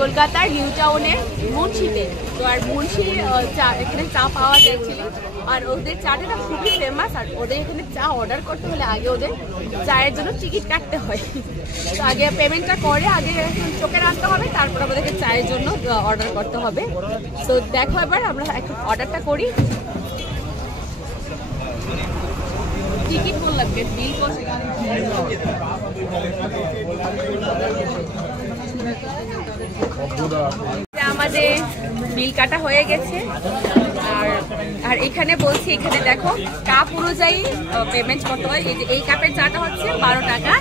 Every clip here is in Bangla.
কলকাতার নিউ টাউনের মুন্সিতে। তো আর মুন্সি এখানে চা পাওয়া যাচ্ছিল, আর ওদের চাটা না খুবই ফেমাস। আর ওদের এখানে চা অর্ডার করতে হলে আগে ওদের চায়ের জন্য টিকিট কাটতে হয়। তো আগে পেমেন্টটা করে আগে চোখে রাখতে হবে, তারপর আমাদেরকে চায়ের জন্য অর্ডার করতে হবে। তো দেখো এবার আমরা একটু অর্ডারটা করি। টিকিট কোন লাগবে, বিল কোন? আমাদের বিল কাটা হয়ে গেছে। আর এখানে বলছি, এখানে দেখো কাপ অনুযায়ী পেমেন্ট করতে হয়। এই কাপের চাটা হচ্ছে 12 টাকা,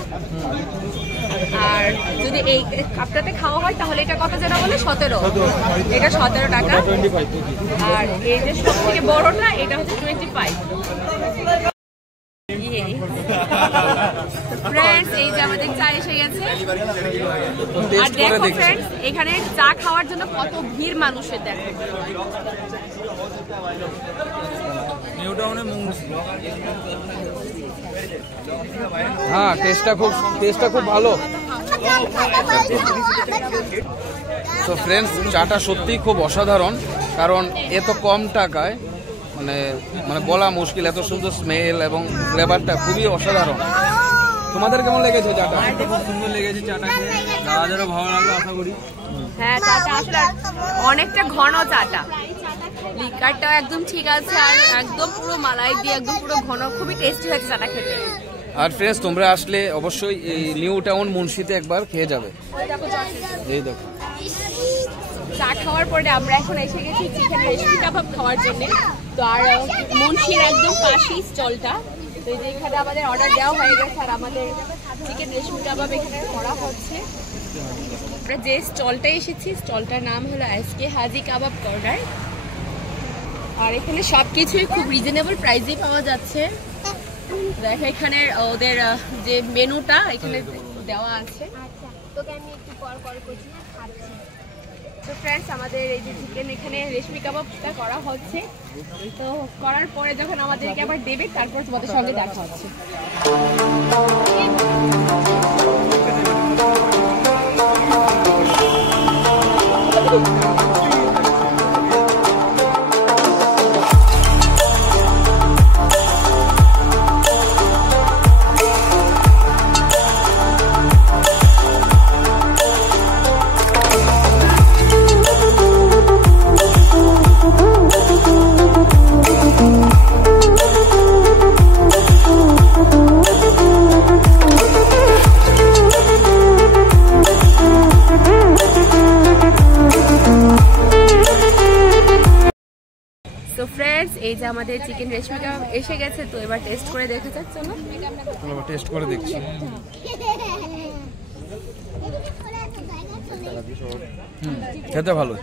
আর যদি এই কাপটাতে খাওয়া হয় তাহলে এটা কত যেন বলে 17, এটা 17 টাকা। আর এই যে সব থেকে বড়টা এটা হচ্ছে 25। ফ্রেন্ডস, এই যে আমাদের চা এসে গেছে। আর দেখো ফ্রেন্ডস, এখানে চা খাওয়ার জন্য কত ভিড় মানুষের, দেখো। হ্যাঁ, টেস্টটা খুব ভালো। তো ফ্রেন্ডস, চাটা সত্যি খুব অসাধারণ, কারণ এত কম টাকায় মানে বলা মুশকিল, এত সুন্দর স্মেল এবং ফ্লেভারটা খুবই অসাধারণ। তোমাদের কেমন লেগেছে চাটা? খুব সুন্দর লেগেছে চাটা, দাদাদেরও ভালো লাগলো আশা করি। হ্যাঁ, চাটা আসলে অনেকটা ঘন চাটা, লিকারটাও একদম ঠিক আছে, আর একদম পুরো মালাই দিয়ে একদম পুরো ঘন, খুবই টেস্টি হয়েছে চাটা খেতে। আর ফ্রেন্ডস, তোমরা আসলে অবশ্যই এই নিউ টাউন মুন্সিতে একবার খেয়ে যাবে। এই দেখো, চা খাওয়ার পরে আমরা এখন এসে গেছি চিকেন রেশমি কাবাব খাওয়ার জন্য। তো আর মুন্সির একদম পাশেই স্টলটা, তো এই যে এখানে আমাদের অর্ডার দেওয়া হয়ে গেছে, আর আমাদের চিকেন রেশমি কাবাব এখানে করা হচ্ছে। আমরা যে স্টলটা এসেছি, স্টলটার নাম হলো এসকে হাজি কাবাব কর্নার। আর এখানে সবকিছুই খুব রিজনেবল প্রাইসে পাওয়া যাচ্ছে। দেখো এখানে ওদের যে মেনুটা এখানে দেওয়া আছে। তো ফ্রেন্ডস, আমাদের এই যে চিকেন এখানে রেশমি কাবাবটা করা হচ্ছে। তো করার পরে যখন আমাদেরকে আবার দেবে, তারপর তোমাদের সঙ্গে দেখা হচ্ছে। এই যে আমাদের চিকেন রেশমি কাবাব এসে গেছে। তো এবার টেস্ট করে দেখে যাচ্ছ না? টেস্ট করে দেখছি। খেতে ভালো।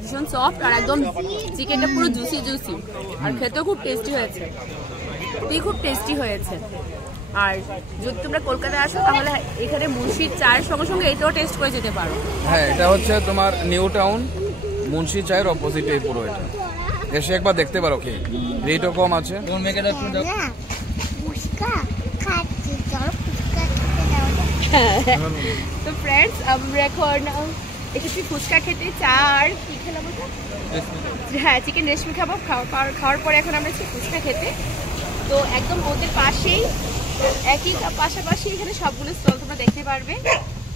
ভীষণ সফট, আর একদম চিকেনটা পুরো জুসি জুসি, আর খেতেও খুব টেস্টি হয়েছে, খুব টেস্টি হয়েছে। আর যদি তোমরা কলকাতায় আসো তাহলে এখানে মুন্সির চায়ের সঙ্গে সঙ্গে এটাও টেস্ট করে যেতে পারো। হ্যাঁ, এটা হচ্ছে তোমার নিউ টাউন মুন্সি চায়ের অপোজিটে পুরো, এটা এসে একবার দেখতে পারো। কি রেটও কম আছে। তো ফ্রেন্ডস, আমরা এখন এসেছি ফুচকা খেতে। চা আর কি খেলাম? হ্যাঁ, চিকেন রেশমি কাবাব খাওয়ার পরে এখন আমরা ফুচকা খেতে। তো একদম ওদের পাশেই, একই পাশাপাশি এখানে সবগুলো স্টল তোমরা দেখতে পারবে।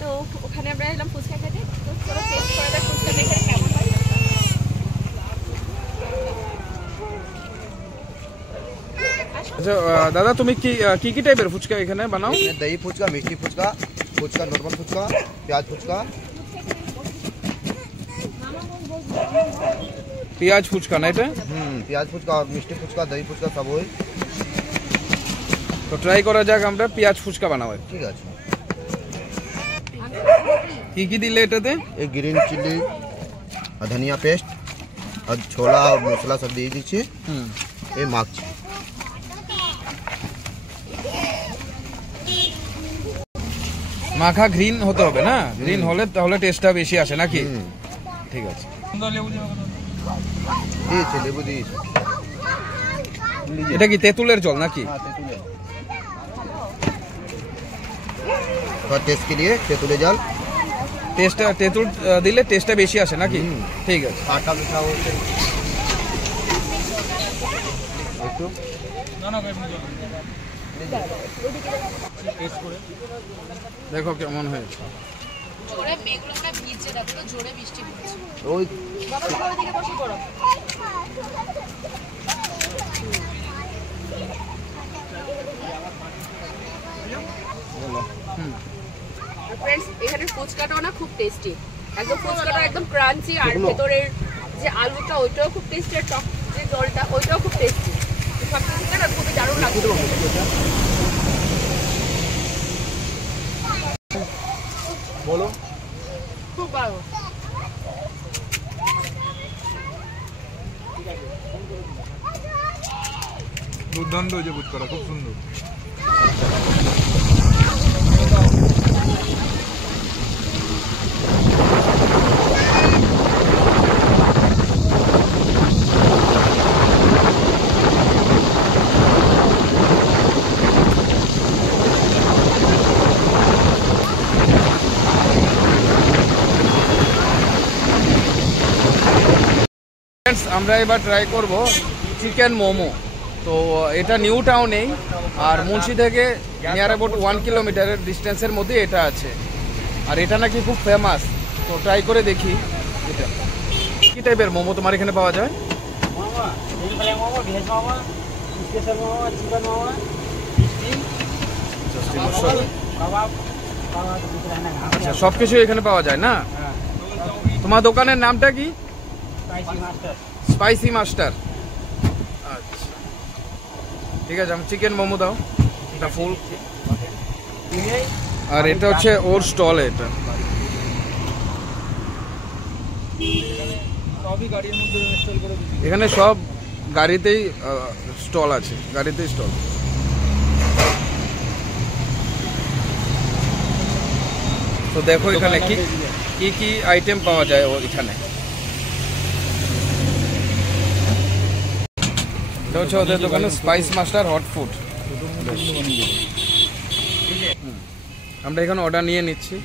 তো ওখানে আমরা এলাম ফুচকা খেতে। তো চলো টেস্ট করা যাক ফুচকা এখানে কেমন হয়। আচ্ছা দাদা, তুমি কি কি টাইপের ফুচকা এখানে বানাও? दही फुचका, मिठी फुचका, फुचका नॉर्मल फुचका, प्याज फुचका। পেঁয়াজ ফুচকা না এটা? प्याज फुचका और मिष्टी फुचका दही फुचका सब वही। তো ট্রাই করা যাক আমরা পেঁয়াজ ফুচকা বানাবো। ঠিক আছে। কি কি দিলে এটাতে? एक ग्रीन चिल्ली और धनिया पेस्ट और छोला और मसला सब দিয়ে দিচ্ছি। এই মাখছি। মাখা গ্রিন হতে হবে না? গ্রিন হলে তাহলে টেস্টটা বেশি আসে নাকি? ঠিক আছে। দিয়েছি লেবু দিয়েছি। এটা কি তেঁতুলের জল নাকি? और टेस्ट के लिए तेतुले जल। টেস্টটা তেঁতুল দিলে টেস্টটা বেশি আসে নাকি? ঠিক আছে। आटा मिठा हो একটু দেখো কেমন হয়েছে। জোরে মেঘগুলো না ভিজছে, দেখো তো জোরে বৃষ্টি পড়ছে। ওই বাবা তুমি ওইদিকে বসে পড়ো। ফ্রেন্ডস, এখানে ফুচকাটাও না খুব টেস্টি, একদম ফুচকাটা একদম ক্রাঞ্চি, আর ভেতরের যে আলুটা ওইটাও খুব টেস্টি, আর টক যে জলটা ওইটাও খুব টেস্টি। সব কিছু না খুবই দারুণ লাগছে। বলো। খুব ভালো। দুর্দান্ত হয়েছে ফুচকাটা, খুব সুন্দর। আমরা এবার ট্রাই করব চিকেন মোমো। তো এটা নিউ টাউনেই, আর মুন্সি থেকে নিয়ার অ্যাবাউট 1 কিলোমিটারের ডিস্টেন্সের মধ্যে এটা আছে, আর এটা নাকি খুব ফেমাস। তো ট্রাই করে দেখি এটা কি টাইপের মোমো তোমার এখানে পাওয়া যায়। আচ্ছা, সব কিছু এখানে পাওয়া যায় না? তোমার দোকানের নামটা কি? Spicy master. আচ্ছা ঠিক আছে, আমি চিকেন মোমো দাও, এটা ফুল। আর এটা হচ্ছে ওর স্টল। এটা এখানে সব গাড়িতেই স্টল আছে, গাড়িতেই স্টল। তো দেখো এখানে কি কি কি আইটেম পাওয়া যায় এখানে। এটা হচ্ছে ওদের দোকানে স্পাইস মাস্টার হট ফুড। আমরা এখানে অর্ডার নিয়ে নিচ্ছি।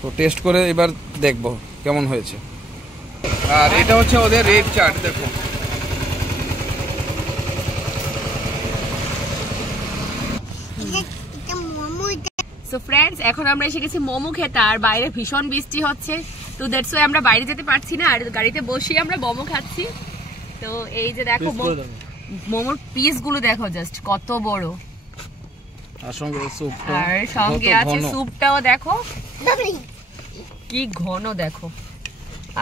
তো টেস্ট করে এবার দেখবো কেমন হয়েছে। আর এটা হচ্ছে ওদের রেড চাট, দেখো। সো ফ্রেন্ডস, এখন আমরা এসে গেছি মোমো খেতে, আর বাইরে ভীষণ বৃষ্টি হচ্ছে। তো দ্যাটস ওয়াই আমরা বাইরে যেতে পারছি না, আর গাড়িতে বসেই আমরা মোমো খাচ্ছি। তো এই যে দেখো মোমোর পিস গুলো দেখো, জাস্ট কত বড়। আর সঙ্গে আছে স্যুপটাও দেখো কি ঘন, দেখো।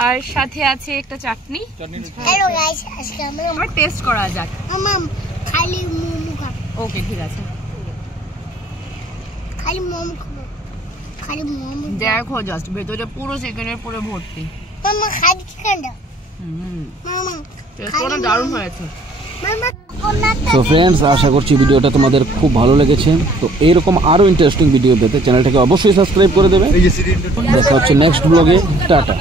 আর সাথে আছে একটা চাটনি। হ্যালো গাইস, আজকে আমরা টেস্ট করা যাক। মাম খালি মোমো খাবো। ওকে ঠিক আছে, খালি মোমো খাবো, খালি মোমো। দেখো জাস্ট ভেতরে পুরো চিকেনের পুরো ভর্তি। মামা খালি চিকেনটা। মামা টেস্ট করে দারুণ হয়েছে। তো ফ্রেন্ডস, আশা করছি ভিডিওটা তোমাদের খুব ভালো লেগেছে। তো এইরকম আরো ইন্টারেস্টিং ভিডিও পেতে চ্যানেলটাকে অবশ্যই সাবস্ক্রাইব করে দেবে। দেখা হচ্ছে নেক্সট ব্লগে। টাটা।